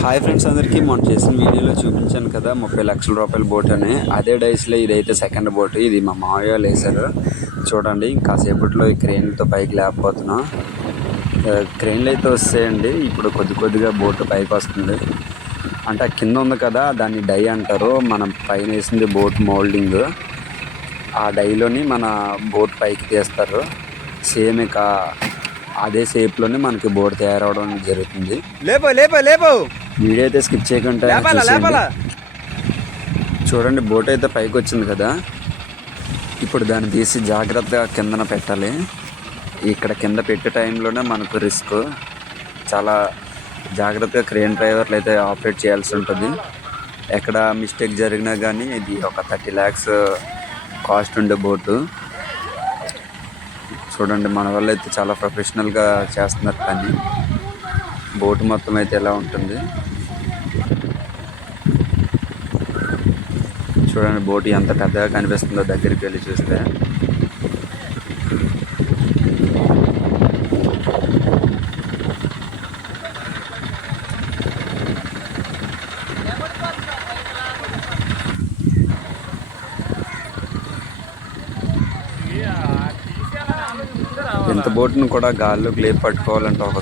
Hi friends అందరికీ మొన్న చేసిన వీడియోలో చూపించాను కదా ముప్పై లక్షల రూపాయల బోట్ అని. అదే డైస్లో ఇదైతే సెకండ్ బోట్. ఇది మా మావయ్య వాళ్ళు వేశారు. చూడండి కాసేపట్లో ఈ క్రెయిన్తో పైకి లేకపోతున్నాం. క్రెయిన్లు అయితే వస్తాయండి. ఇప్పుడు కొద్ది కొద్దిగా బోట్ పైకి వస్తుంది. అంటే ఆ కింద ఉంది కదా దాన్ని డై అంటారు. మనం పైన వేసింది బోట్ మోల్డింగ్. ఆ డైలోని మన బోట్ పైకి తీస్తారు. సేమ్ ఇక అదే షేప్లోనే మనకి బోట్ తయారవడం జరుగుతుంది. లేపో లేపో లేపో. వీడియో అయితే స్కిప్ చేయకుండా చూడండి బోట్ అయితే పైకి వచ్చింది కదా. ఇప్పుడు దాన్ని తీసి జాగ్రత్తగా కిందన పెట్టాలి. ఇక్కడ కింద పెట్టే టైంలోనే మనకు రిస్క్ చాలా జాగ్రత్తగా క్రేన్ డ్రైవర్లు అయితే ఆపరేట్ చేయాల్సి ఉంటుంది. ఎక్కడ మిస్టేక్ జరిగినా కానీ ఇది ఒక థర్టీ ల్యాక్స్ కాస్ట్ ఉండే బోటు చూడండి మన వాళ్ళు అయితే చాలా ప్రొఫెషనల్గా చేస్తున్నారు కానీ బోటు మొత్తం అయితే ఎలా ఉంటుంది? చూడండి బోట్ ఎంత పెద్దగా కనిపిస్తుందో దగ్గరికి వెళ్ళి చూస్తే. ఎంత బోట్ను కూడా గాల్లోకి లేపి పట్టుకోవాలంటే ఒక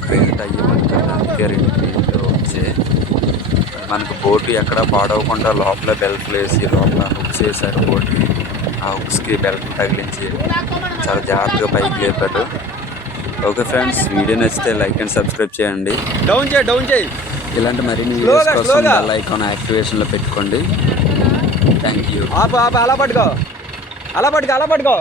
రెండు క్రెయిన్లు వచ్చి మనకు బోటు ఎక్కడ పాడవకుండా లోపల బెల్ట్లు వేసి లోపల హుక్స్ వేసారు బోట్కి ఆ హుక్స్కి బెల్ట్ తగిలించి చాలా జాగ్రత్తగా పైకి లేపారు. ఓకే ఫ్రెండ్స్ వీడియో నచ్చితే లైక్ అండ్ సబ్స్క్రైబ్ చేయండి. డౌన్ చేయి డౌన్ చేయి. ఇలాంటి మరిన్ని వీడియోస్ కోసం. బెల్ ఐకాన్ యాక్టివేషన్లో పెట్టుకోండి. థ్యాంక్ యూ అలా పట్టుకో. అలా పట్టుకో అలా పట్టుకో.